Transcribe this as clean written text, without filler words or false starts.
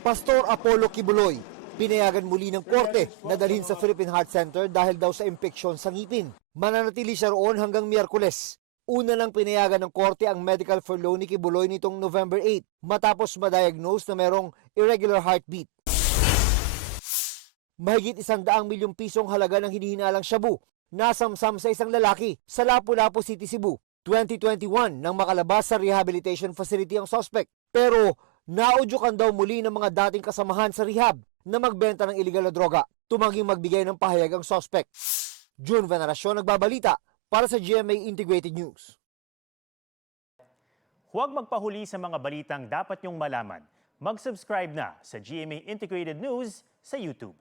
Pastor Apollo Kibuloy, pinayagan muli ng korte na dalhin sa Philippine Heart Center dahil daw sa impeksyon sa ngipin. Mananatili siya roon hanggang Miyerkules. Una nang pinayagan ng korte ang medical furlough ni Kibuloy nitong November 8 matapos ma-diagnose na merong irregular heartbeat. Mahigit 100 milyong pisong halaga ng hinihinalang shabu nasamsam sa isang lalaki sa Lapu-Lapu City, Cebu. 2021 nang makalabas sa rehabilitation facility ang suspect. Pero naudyukan daw muli ng mga dating kasamahan sa rehab na magbenta ng iligal na droga. Tumangging magbigay ng pahayag ang suspect. June Veneracion nagbabalita para sa GMA Integrated News. Huwag magpahuli sa mga balitang dapat niyong malaman. Mag-subscribe na sa GMA Integrated News sa YouTube.